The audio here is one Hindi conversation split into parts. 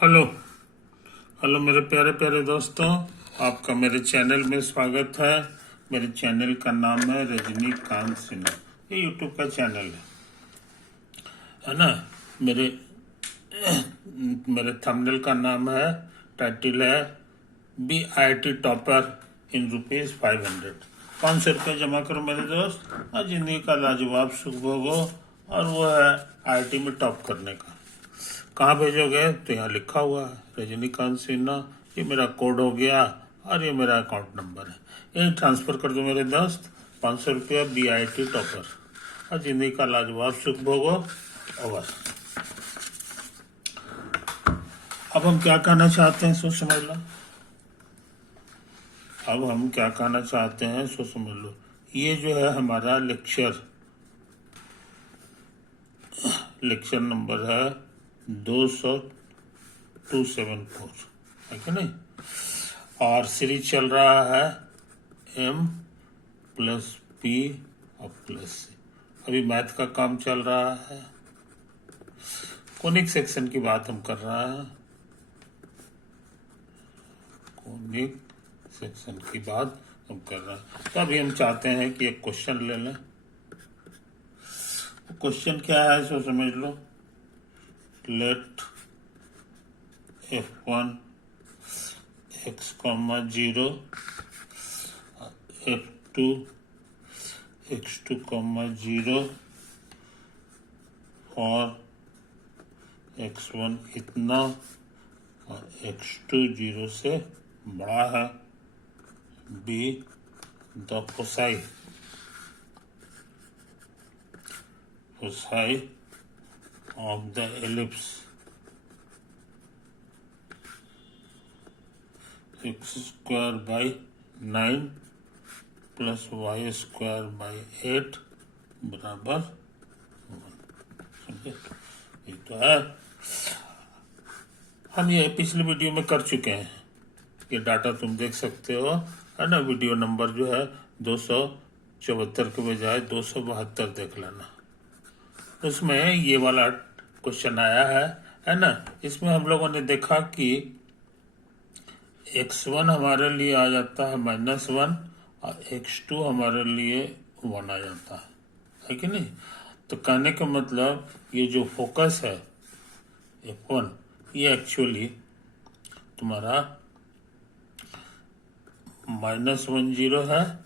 हेलो हेलो मेरे प्यारे प्यारे दोस्तों, आपका मेरे चैनल में स्वागत है। मेरे चैनल का नाम है रजनीकांत सिन्हा। ये यूट्यूब का चैनल है ना। मेरे मेरे थंबनेल का नाम है, टाइटल है BIT टॉपर इन ₹500। 500 रुपये जमा करो मेरे दोस्त और जिंदगी का लाजवाब सुख भोगो। और वो है IIT में टॉप करने का। कहाँ भेजोगे? तो यहाँ लिखा हुआ है रजनीकांत सिन्हा। ये मेरा कोड हो गया और ये मेरा अकाउंट नंबर है। यही ट्रांसफर कर दो मेरे दोस्त, 500 रुपया BIT टॉपर, और जिंदगी का लाजवाब सुख भोगो। और बस अब हम क्या कहना चाहते हैं सो समझ लो। अब हम क्या कहना चाहते हैं सो समझ लो। ये जो है हमारा लेक्चर नंबर है 274 है कि नहीं। और सीरीज चल रहा है M+P और +C। अभी मैथ का काम चल रहा है। कोनिक सेक्शन की बात हम कर रहे हैं। कोनिक सेक्शन की बात हम कर रहे हैं। तो अभी हम चाहते हैं कि एक क्वेश्चन ले लें। क्वेश्चन क्या है सो समझ लो। Late F1 x, 0 F2 x2, 0 और x1 इतना और x2 0 से बड़ा है। Be the foci of the ellipse x²/9 + y²/8 बराबर 1। समझे? ये तो है। हम ये पिछले वीडियो में कर चुके हैं। ये डाटा तुम देख सकते हो, है ना। वीडियो नंबर जो है 274 के बजाय 272 देख लेना। उसमें ये वाला क्वेश्चन आया है ना। इसमें हम लोगों ने देखा कि x1 हमारे लिए आ जाता है -1 और x2 हमारे लिए 1 आ जाता है कि नहीं। तो कहने का मतलब ये जो फोकस है F1, ये एक्चुअली तुम्हारा -1 0 है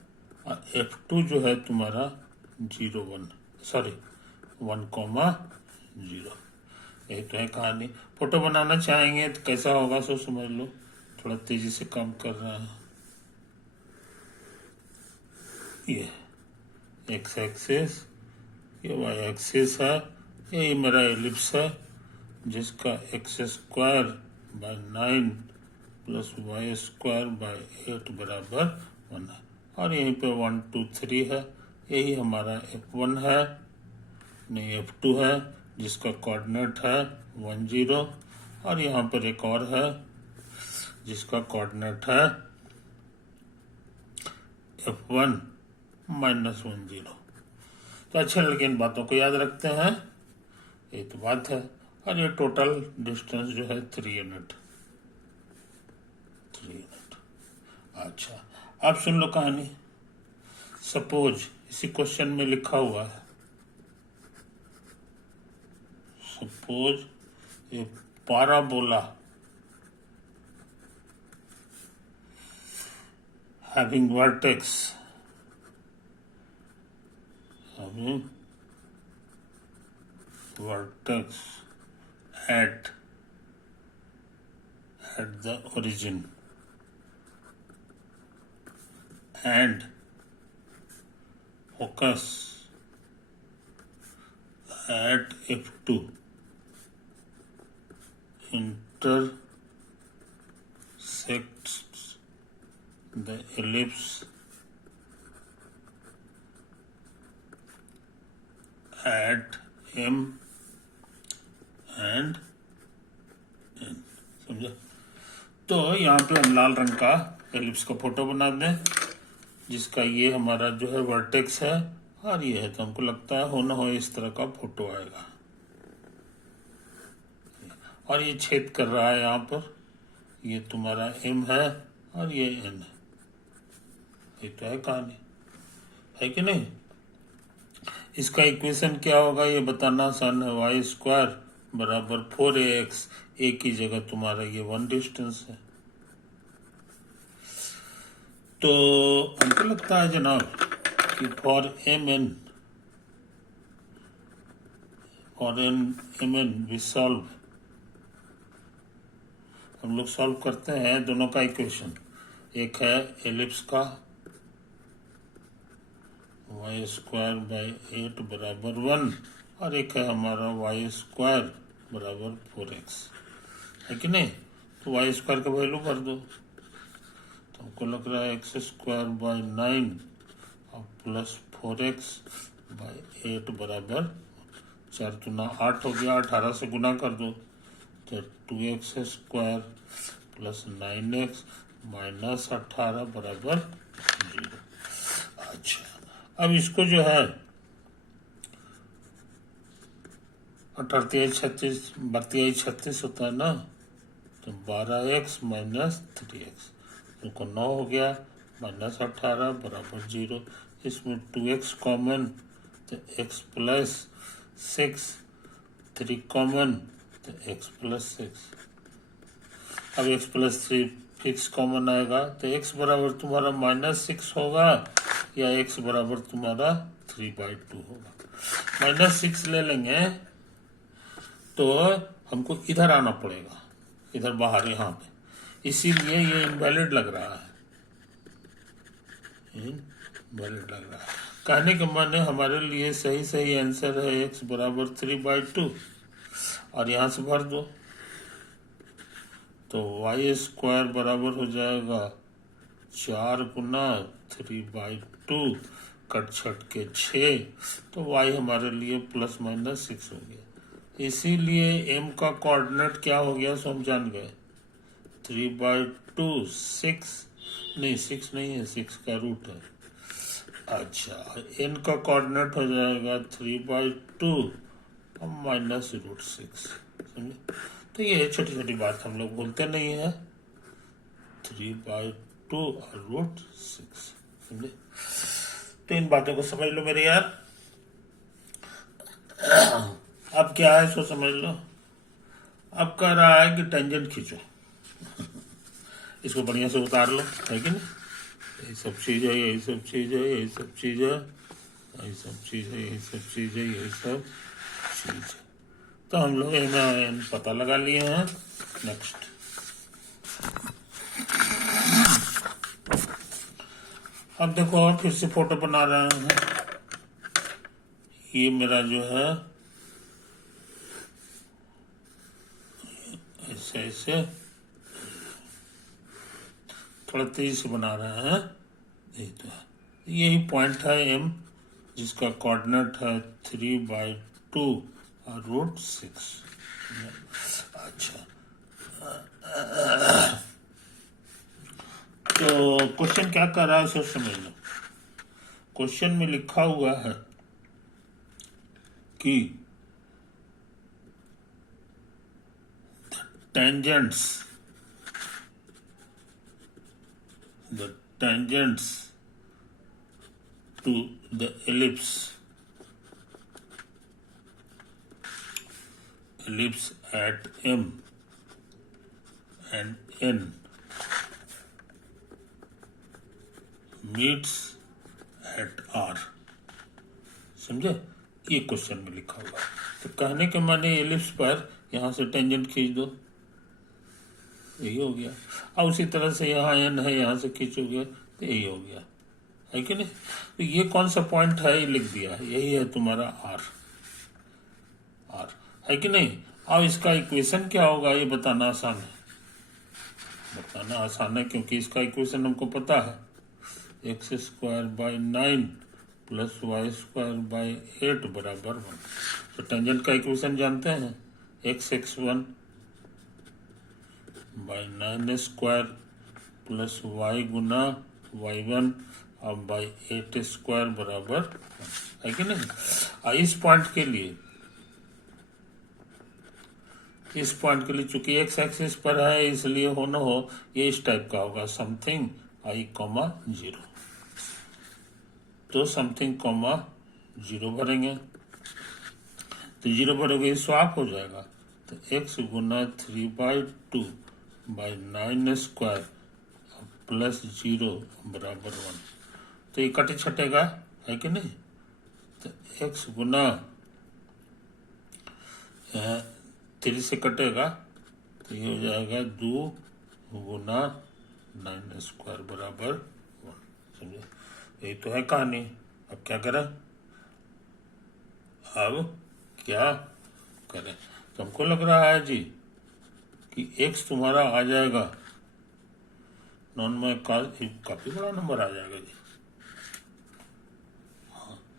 और F2 जो है तुम्हारा 0 1 1,0। यही तो है कहानी। फोटो बनाना चाहेंगे तो कैसा होगा सो समझ लो। थोड़ा तेजी से काम कर रहा है। ये एक्स एक्सिस, ये वाई एक्सिस है। यही मेरा एलिप्स है जिसका x²/9 + y²/8 बराबर 1 है। और यहीं पे 1 2 3 है। यही हमारा F1 है, नहीं F2 है, जिसका कोऑर्डिनेट है 1 0। और यहाँ पर एक और है जिसका कोऑर्डिनेट है F1 -1 0। तो अच्छा, लेकिन बातों को याद रखते हैं, ये तो बात है। और ये टोटल डिस्टेंस जो है 3 यूनिट। अच्छा, अब सुन लो कहानी। सपोज इसी क्वेश्चन में लिखा हुआ है, suppose A parabola having vertex at the origin and focus at F2 intersects the ellipse at M and N। समझा? तो यहाँ पे हम लाल रंग का एलिप्स का फोटो बना दें, जिसका ये हमारा जो है वर्टेक्स है और ये है। तो हमको लगता है हो ना हो इस तरह का फोटो आएगा। और ये छेद कर रहा है यहाँ पर, ये तुम्हारा m है और ये n है। ये तो है कहानी, है कि नहीं? इसका इक्वेशन क्या होगा ये बताना आसान है। वाई स्क्वायर बराबर 4ax, a की जगह तुम्हारा ये 1 डिस्टेंस है। तो हमको लगता है जनाब कि for M N V solve, हम लोग सॉल्व करते हैं दोनों का इक्वेशन। एक है एलिप्स का वाई स्क्वायर बाई 8 बराबर 1, और एक है हमारा वाई स्क्वायर बराबर 4x, है कि नहीं? तो वाई स्क्वायर का वैल्यू भर दो, तो हमको लग रहा है एक्स स्क्वायर बाई 9 और प्लस 4x बाई 8 बराबर 4 दूना 8 हो गया, 18 से गुना कर दो तो 2x square plus 9x minus 18 बराबर 0। अच्छा, अब इसको जो है 38 होता है ना, तो 12x माइनस 3x, उनको 9 हो गया, माइनस 18 बराबर 0। इसमें 2x कॉमन तो x प्लस 6, 3 कॉमन तो x प्लस 6। अब x प्लस 3 फिक्स कॉमन आएगा तो x बराबर तुम्हारा -6 होगा या x बराबर तुम्हारा 3/2 होगा। -6 ले लेंगे तो हमको इधर आना पड़ेगा, इधर बाहर यहाँ पे, इसीलिए ये इनवैलिड लग रहा है, इनवैलिड लग रहा है। कहने के माने हमारे लिए सही आंसर है x बराबर 3/2, और यहाँ से भर दो तो वाई स्क्वायर बराबर हो जाएगा 4 गुना 3/2 कट छट के 6, तो y हमारे लिए प्लस माइनस 6 हो गया। इसीलिए m का कोऑर्डिनेट क्या हो गया सो हम जान गए, 3/2 6 नहीं, 6 नहीं है, 6 का रूट है। अच्छा, n का कोऑर्डिनेट हो जाएगा 3/2 और माइनस √6, समझे? तो ये छोटी छोटी बात हम लोग बोलते नहीं है, 3/2 और √6, समझे? तो इन बातों को समझ लो मेरे यार। अब क्या है सो समझ लो। अब कह रहा है कि टेंजेंट खींचो, इसको बढ़िया से उतार लो, है कि नहीं? यही सब चीज है, यही सब चीज है, यही सब चीज है, यही सब चीज है, यही सब चीज है, यही सब चीज है। तो हम लोग एम पता लगा लिए हैं। नेक्स्ट, अब देखो फिर से फोटो बना रहे हैं। ये मेरा जो है ऐसे ऐसे थोड़ा तेजी से बना रहे हैं। यही पॉइंट है एम, जिसका कोऑर्डिनेट है 3/2 और √6। अच्छा, तो क्वेश्चन क्या कर रहा है सो समझ लो। क्वेश्चन में लिखा हुआ है कि the tangents to the ellipse at M and N meets at R, समझे? ये क्वेश्चन में लिखा हुआ है। तो कहने के माने एलिप्स पर यहाँ से टेंजेंट खींच दो, यही हो गया। अब उसी तरह से यहाँ एन है, यहाँ से खींचोगे तो यही हो गया, है कि नहीं? तो ये कौन सा पॉइंट है ये लिख दिया, यही है तुम्हारा आर, है कि नहीं? अब इसका इक्वेशन क्या होगा ये बताना आसान है, क्योंकि इसका इक्वेशन हमको पता है, X square by 9 plus Y square by 8 बराबर 1। तो टेंजेंट का इक्वेशन जानते हैं, x(1) by 9 square plus y Guna y1 और बाई 8 स्क्वायर बराबर 1, है कि नहीं? इस पॉइंट के लिए इस पॉइंट के लिए चूंकि एक्स एक्सिस पर है इसलिए हो न हो ये इस टाइप का होगा, समथिंग i कॉमा 0। तो समथिंग कॉमा 0 भरेंगे, तो 0 भरोगे स्वैप हो जाएगा। तो x Guna 3/2 by 9 square plus 0 बराबर 1। तो ये कटे छटेगा, है कि नहीं। तो x गुना 3 से कटेगा तो ये हो जाएगा 2 गुना 9 स्क्वायर बराबर 1। समझे, यही तो है कहानी। अब क्या करें, अब क्या करें। तो हमको लग रहा है जी कि x तुम्हारा आ जाएगा नॉन में काफी बड़ा नंबर आ जाएगा जी।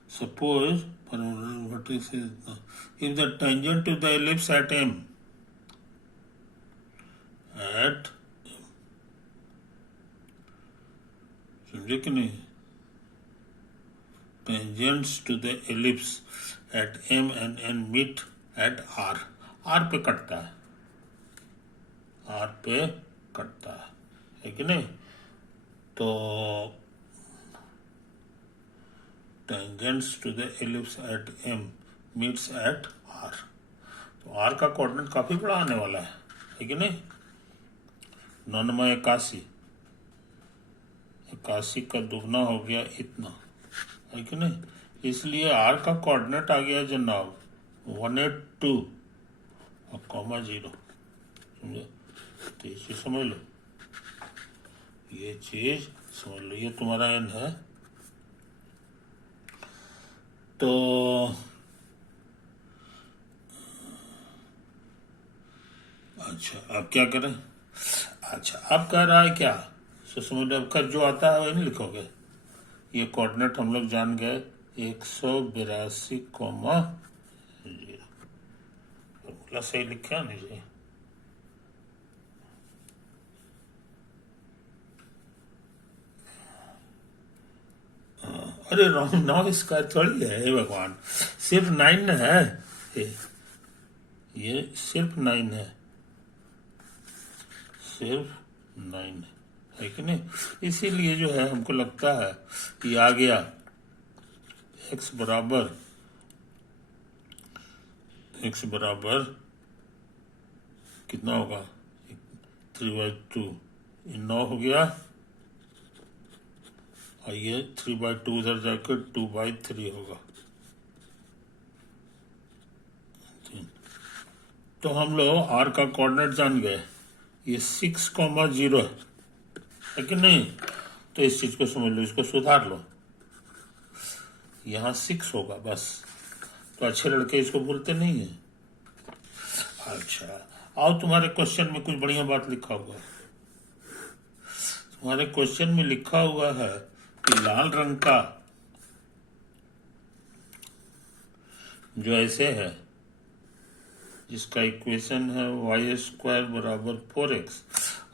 Suppose what is it? If the tangent to the ellipse at m समझे कि नहीं, tangents to the ellipse at m and n meet at r पे कटता है, r पे कटता है कि नहीं। तो tangents to the ellipse at m meets at r, तो r का कोऑर्डिनेट काफी बड़ा आने वाला है कि नहीं। 9 81 का दुगना हो गया इतना, है कि नहीं। इसलिए r का कोऑर्डिनेट आ गया जनाब 182 और कॉमा 0। समझे, तो ये चीज समझ लो, ये चीज समझ लो, ये तुम्हारा n है। तो अच्छा अब क्या करें। अच्छा अब कह रहा है क्या, तो समझ लो, अब जो आता है वही नहीं लिखोगे। ये कोऑर्डिनेट हम लोग जान गए 182, 0। फॉर्मूला सही लिखा नहीं जी। अरे रॉन्ग, 9 स्क्वायर थोड़ी है, हे भगवान, सिर्फ 9 है, ये सिर्फ 9 है, सिर्फ 9 है कि नहीं। इसीलिए जो है हमको लगता है कि आ गया x बराबर कितना होगा 3/2, 9 हो गया, और ये 3/2 उधर जाकर 2/3 होगा। तो हम लोग r का कोऑर्डिनेट जान गए, ये 6,0 है कि नहीं। तो इस चीज को समझ लो, इसको सुधार लो, यहाँ 6 होगा बस। तो अच्छे लड़के इसको भूलते नहीं है। अच्छा आओ, तुम्हारे क्वेश्चन में कुछ बढ़िया बात लिखा हुआ है। तुम्हारे क्वेश्चन में लिखा हुआ है कि लाल रंग का जो ऐसे है, जिसका इक्वेशन है y² बराबर 4x,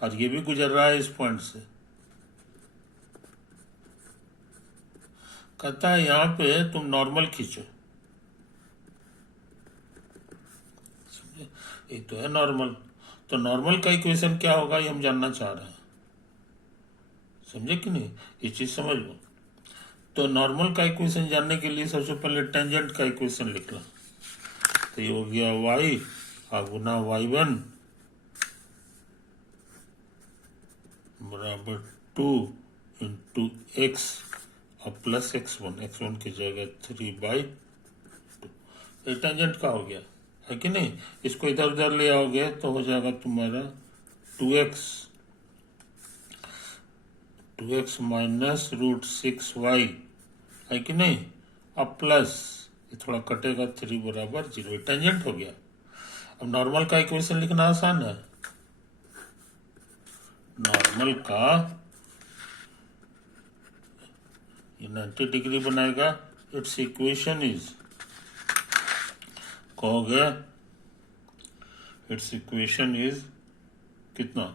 और ये भी गुजर रहा है इस पॉइंट से। कहता है यहाँ पे तुम नॉर्मल खींचो, ये तो है नॉर्मल। तो नॉर्मल का इक्वेशन क्या होगा ये हम जानना चाह रहे हैं, समझे कि नहीं, ये चीज समझ लो। तो नॉर्मल का इक्वेशन जानने के लिए सबसे पहले टेंजेंट का इक्वेशन लिख लो। तो ये हो गया y गुना y1 बराबर 2 इंटू x और प्लस x1 की जगह 3/2। ये टेंजेंट का हो गया, है कि नहीं। इसको इधर उधर ले आओगे तो हो जाएगा तुम्हारा 2x माइनस √6y, है कि नहीं। अब प्लस ये थोड़ा कटेगा 3 बराबर 0, टेंजेंट हो गया। अब नॉर्मल का इक्वेशन लिखना आसान है। नॉर्मल का ये 90 डिग्री बनाएगा, इट्स इक्वेशन इज, कहोगे इट्स इक्वेशन इज कितना,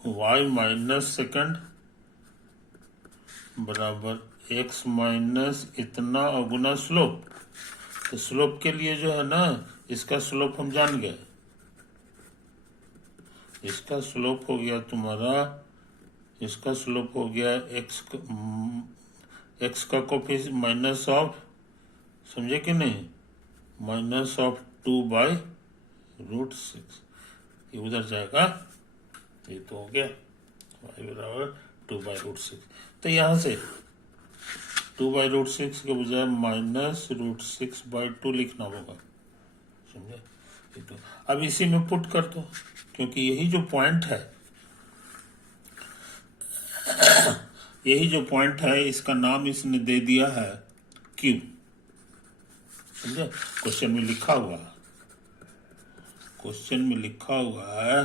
y माइनस सेकंड बराबर x माइनस इतना और गुना स्लोप। तो स्लोप के लिए जो है ना, इसका स्लोप हम जान गए, इसका स्लोप हो गया तुम्हारा, इसका स्लोप हो गया एक्स का कोफिशिएंट माइनस ऑफ, समझे कि नहीं, माइनस ऑफ 2/√6, ये उधर जाएगा, ये तो हो गया y बराबर 2/√6। तो यहाँ से 2/√6 के बजाय -√6/2 लिखना होगा, समझे। ये तो अब इसी में पुट कर दो, क्योंकि यही जो पॉइंट है, यही जो पॉइंट है, इसका नाम इसने दे दिया है Q, समझे। क्वेश्चन में लिखा हुआ है, क्वेश्चन में लिखा हुआ है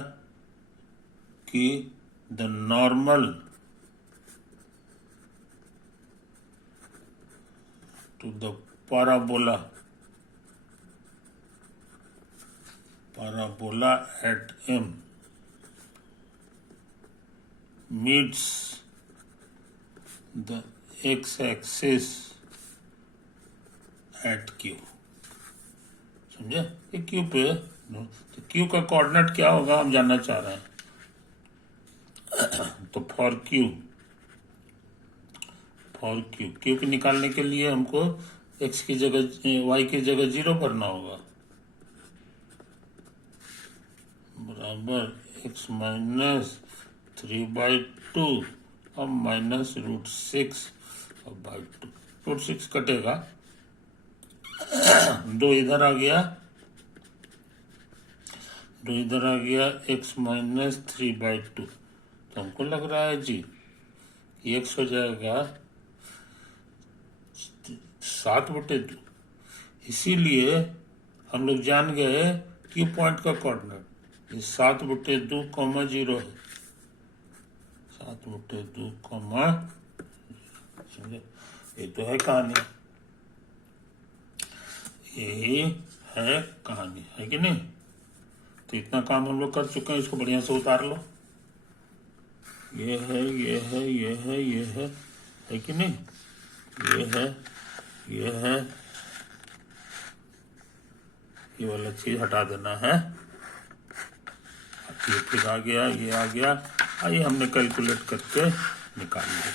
कि the normal to the parabola at M meets the x-axis at Q, समझे। ये Q पे, तो Q का कोऑर्डिनेट क्या होगा हम जानना चाह रहे हैं। तो फॉर Q Q निकालने के लिए हमको x की जगह y की जगह 0 भरना होगा, बराबर x -3/2 और -√6/2, √6 कटेगा, 2 इधर आ गया, 2 इधर आ गया, x -3/2, तो हमको लग रहा है जी x हो जाएगा 7/2। इसीलिए हम लोग जान गए कि पॉइंट का कोऑर्डिनेट ये 7/2, 0 है, 7/2, समझे। ये तो है कहानी, यही है कहानी, है कि नहीं। तो इतना काम हम लोग कर चुके हैं, इसको बढ़िया से उतार लो, ये है, ये है, ये है, ये है कि नहीं, ये है, ये है, ये वाला चीज हटा देना है, ये फिर आ गया, ये आ गया, आइए हमने कैलकुलेट करके निकाल लिया,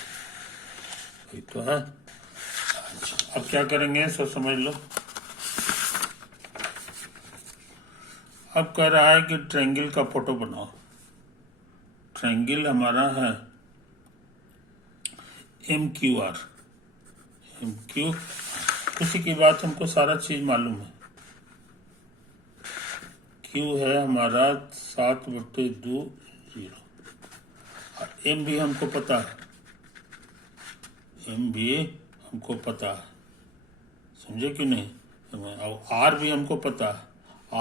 ये तो है। अच्छा, अब क्या करेंगे सब समझ लो। अब कह रहा है कि ट्रायंगल का फोटो बनाओ। ट्रायंगल हमारा है MQR, MQ, उसी की बात हमको सारा चीज मालूम है। Q है हमारा 7/2, 0, और M भी हमको पता है, M भी हमको पता है, समझे कि नहीं। और R भी हमको पता है,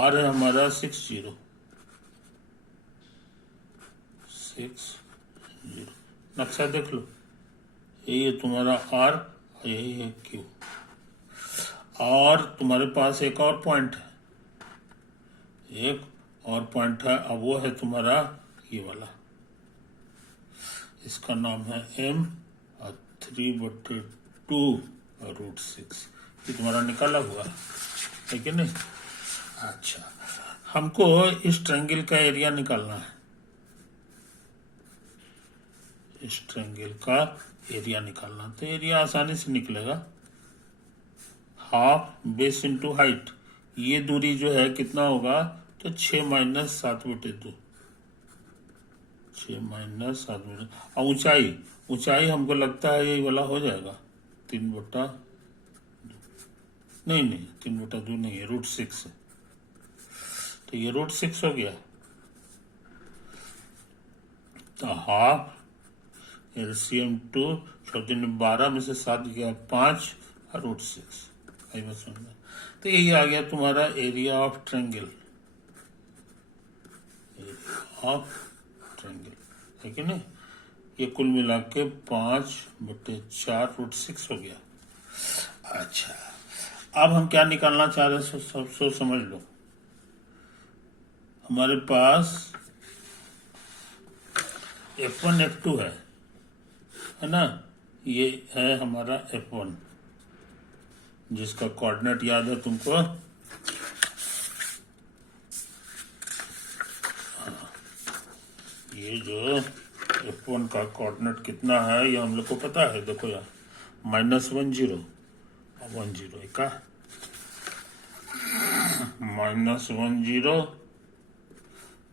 R है हमारा 60, नक्शा देख लो, यही है तुम्हारा R और यही है Q, और तुम्हारे पास एक और पॉइंट है, एक और पॉइंट है, अब वो है तुम्हारा ये वाला, इसका नाम है M और 3/2√6, ये तुम्हारा निकाला हुआ है कि नहीं। अच्छा, हमको इस ट्रायंगल का एरिया निकालना है, इस ट्रायंगल का एरिया निकालना, तो एरिया आसानी से निकलेगा, हाफ बेस इंटू हाइट, ये दूरी जो है कितना होगा, तो 6 - 7/2, 6 - 7/2, और ऊंचाई हमको लगता है यही वाला हो जाएगा 3/2, नहीं 3/2 नहीं है, √6 है, तो ये √6 हो गया, तो हाफ LCM 2, 12 में से 7 गया 5 और √6, आई बात समझ। तो यही आ गया तुम्हारा एरिया ऑफ ट्रायंगल, है कि नहीं। ये कुल मिला के 5/4 √6 हो गया। अच्छा, अब हम क्या निकालना चाह रहे हैं, सब समझ लो। हमारे पास F1 F2 है ना, ये है हमारा F1, जिसका कोऑर्डिनेट याद है तुमको, ये जो F1 का कोऑर्डिनेट कितना है ये हम लोग को पता है। देखो यार -10 10 का -10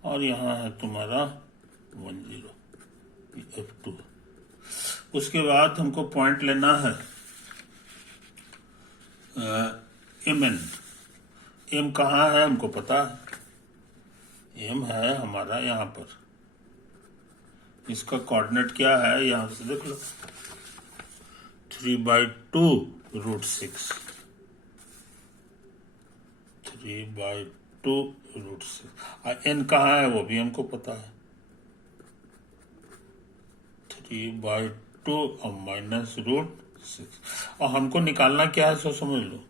और यहाँ है तुम्हारा 10 F2। उसके बाद हमको पॉइंट लेना है MN। M कहाँ है हमको पता है, M है हमारा यहाँ पर। इसका कोऑर्डिनेट क्या है यहाँ से देख लो, 3/2√6 3/2√6। N कहाँ है वो भी हमको पता है, 3/2 और -√6। और हमको निकालना क्या है सो समझ लो,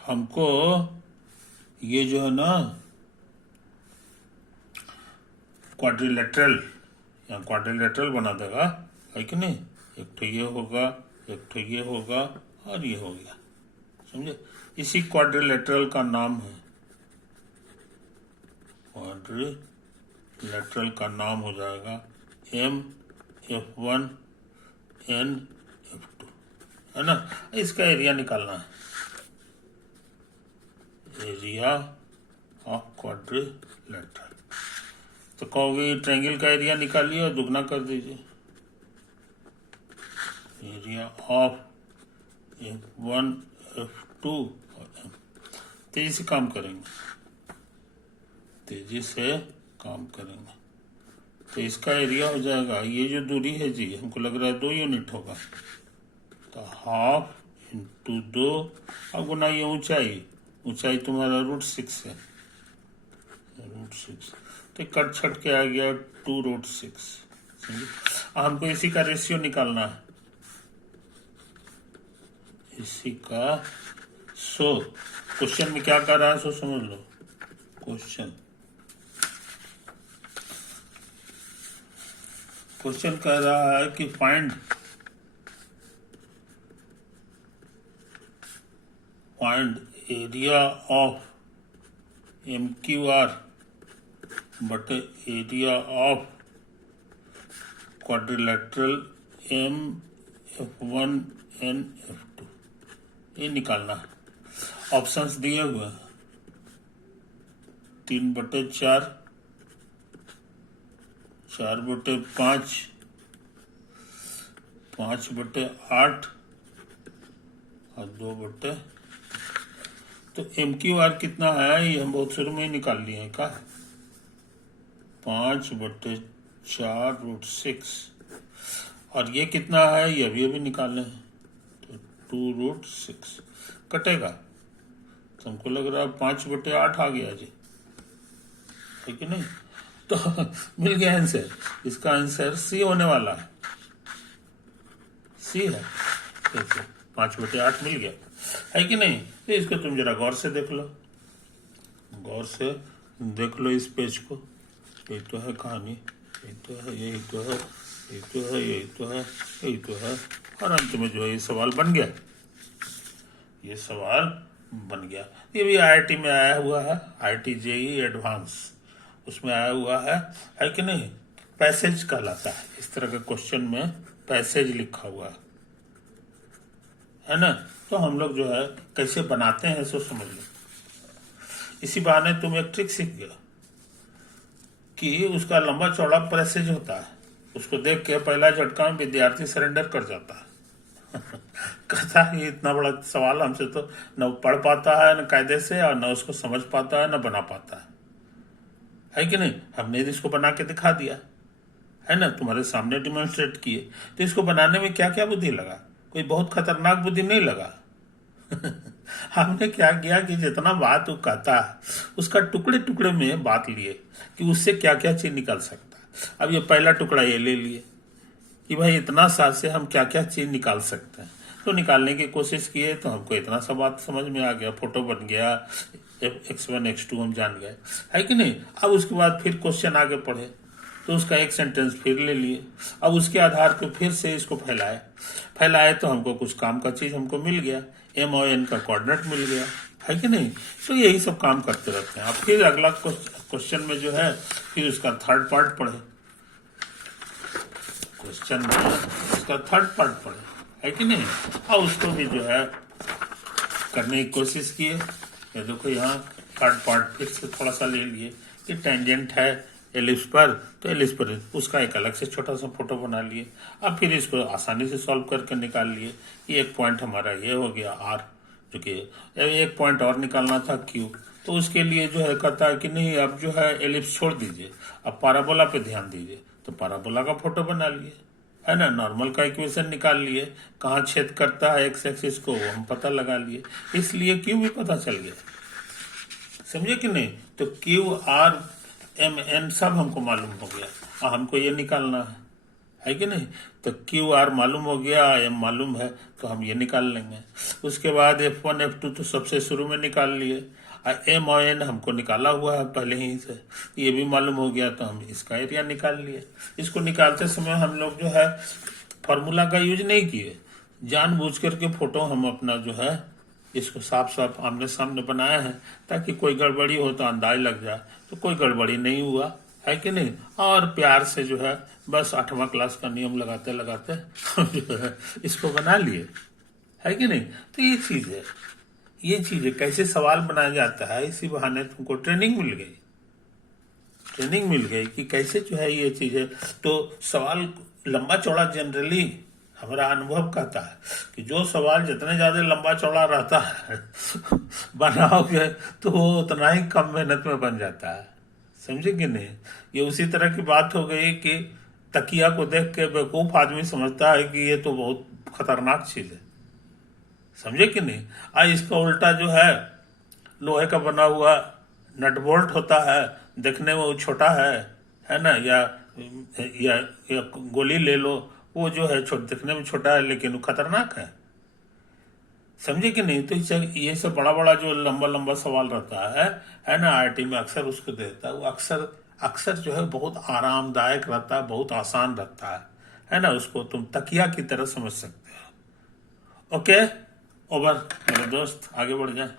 हमको ये जो है ना क्वाड्रिलेटरल या क्वाड्रिलेटरल बना देगा, है कि नहीं। एक तो ये होगा, एक तो ये होगा और ये हो गया, समझे। इसी क्वाड्रिलेटरल का नाम है, क्वाड्रिलेटरल का नाम हो जाएगा MF1 NF2, है ना। इसका एरिया निकालना है, एरिया ऑफ क्वाड्रिलेटरल। तो कहोगे ट्रायंगल का एरिया निकालिए और दुगना कर दीजिए, एरिया ऑफ F1 F2 और M। तेजी से काम करेंगे, तेजी से काम करेंगे। तो इसका एरिया हो जाएगा, ये जो दूरी है जी हमको लग रहा है 2 यूनिट होगा, तो 1/2 × 2 और गुना ये ऊंचाई तुम्हारा √6 है, √6। तो कट छट के आ गया 2√6। हमको इसी का रेशियो निकालना है, इसी का। सो क्वेश्चन में क्या कर रहा है सो समझ लो। क्वेश्चन कह रहा है कि फाइंड एरिया ऑफ MQR बटे area of quadrilateral MF1 NF2, ये निकालना है। ऑप्शंस दिए हुए हैं, 3/4, 4/5, 5/8 और 2/। तो MQR कितना है ये हम बहुत शुरू में ही निकाल लिए हैं का, 5/4√6। और ये कितना है ये अभी निकाले हैं, तो 2√6 कटेगा। तो हमको लग रहा है 5/8 आ गया जी, है कि नहीं। तो मिल गया आंसर, इसका आंसर C होने वाला है, C है। देखो 5/8 मिल गया, है कि नहीं। तो इसको तुम जरा गौर से देख लो, गौर से देख लो इस पेज को। यही तो है कहानी, यही तो है, यही तो है, यही तो है, यही तो है, यही तो है। और अंत में जो है ये सवाल बन गया, ये सवाल बन गया। ये भी IIT में आया हुआ है, IIT JEE एडवांस, उसमें आया हुआ है कि नहीं। पैसेज कहलाता है, इस तरह के क्वेश्चन में पैसेज लिखा हुआ है ना। तो हम लोग जो है कैसे बनाते हैं सो समझ लो। इसी बहाने तुम एक ट्रिक सीख गया कि उसका लंबा चौड़ा पैसेज होता है, उसको देख के पहला झटका में विद्यार्थी सरेंडर कर जाता है। कहता है ये इतना बड़ा सवाल हमसे तो न पढ़ पाता है न कायदे से, और न उसको समझ पाता है न बना पाता है कि नहीं। हमने इसको बना के दिखा दिया है ना, तुम्हारे सामने डिमॉन्स्ट्रेट किए। तो इसको बनाने में क्या क्या बुद्धि लगा, कोई बहुत खतरनाक बुद्धि नहीं लगा। हमने क्या किया कि जितना बात वो कहता है उसका टुकड़े टुकड़े में बात लिए कि उससे क्या क्या चीज निकल सकता है। अब ये पहला टुकड़ा ये ले लिए कि भाई इतना सा से हम क्या क्या चीज निकाल सकते हैं। तो निकालने की कोशिश किए तो हमको इतना सा बात समझ में आ गया, फोटो बन गया, x1 x2 हम जान गए, है कि नहीं। अब उसके बाद फिर क्वेश्चन आगे पढ़े तो उसका एक सेंटेंस फिर ले लिए। अब उसके आधार पर फिर से इसको फैलाए तो हमको कुछ काम का चीज हमको मिल गया, M और N का कोऑर्डिनेट मिल गया, है कि नहीं। तो यही सब काम करते रहते हैं। अब फिर अगला क्वेश्चन क्वेश्चन में जो है फिर उसका थर्ड पार्ट पढ़े, क्वेश्चन में उसका थर्ड पार्ट पढ़े, है कि नहीं। और उसको भी जो है करने की कोशिश किए। ये देखो यहाँ थर्ड पार्ट फिर से थोड़ा सा ले लिए कि टेंजेंट है एलिप्स पर, तो एलिप्स पर उसका एक अलग से छोटा सा फोटो बना लिए। अब फिर इसको आसानी से सॉल्व करके निकाल लिए। ये एक पॉइंट हमारा ये हो गया आर, जो कि एक पॉइंट और निकालना था क्यू, तो उसके लिए जो है कहता है कि नहीं अब जो है एलिप्स छोड़ दीजिए, अब पैराबोला पे ध्यान दीजिए। तो पैराबोला का फोटो बना लिए, है ना। नॉर्मल का इक्वेशन निकाल लिए, कहाँ छेद करता है एक्स एक्सिस को वो हम पता लगा लिए, इसलिए क्यू भी पता चल गया, समझे कि नहीं। तो क्यू आर एम एन सब हमको मालूम हो गया और हमको ये निकालना है कि नहीं। तो क्यू आर मालूम हो गया, एम मालूम है, तो हम ये निकाल लेंगे। उसके बाद F1 F2 तो सबसे शुरू में निकाल लिए, और एम और एन हमको निकाला हुआ है पहले ही से, ये भी मालूम हो गया, तो हम इसका एरिया निकाल लिए। इसको निकालते समय हम लोग जो है फार्मूला का यूज नहीं किए, जानबूझ करके फोटो हम अपना जो है इसको साफ साफ आमने सामने बनाया है, ताकि कोई गड़बड़ी हो तो अंदाज लग जाए। तो कोई गड़बड़ी नहीं हुआ, है कि नहीं। और प्यार से जो है बस 8वां क्लास का नियम लगाते लगाते जो है इसको बना लिए, है कि नहीं। तो ये चीज है, ये चीज है कैसे सवाल बनाया जाता है। इसी बहाने तुमको ट्रेनिंग मिल गई कि कैसे जो है ये चीज है। तो सवाल लंबा चौड़ा जनरली हमारा अनुभव कहता है कि जो सवाल जितने ज्यादा लंबा चौड़ा रहता है बनाओगे तो वो उतना ही कम मेहनत में बन जाता है, समझे कि नहीं। ये उसी तरह की बात हो गई कि तकिया को देख के बेवकूफ आदमी समझता है कि ये तो बहुत खतरनाक चीज है, समझे कि नहीं। आज इसका उल्टा जो है लोहे का बना हुआ नट बोल्ट होता है, देखने में वो छोटा है ना। या गोली ले लो, वो जो है दिखने में छोटा है लेकिन वो खतरनाक है, समझे कि नहीं। तो ये सब बड़ा बड़ा जो लंबा लंबा सवाल रहता है ना, आईआईटी में अक्सर उसको देता है। वो अक्सर जो है बहुत आरामदायक रहता है, बहुत आसान रहता है ना। उसको तुम तकिया की तरह समझ सकते हो। ओके, ओवर मेरे दोस्त, आगे बढ़ जाए।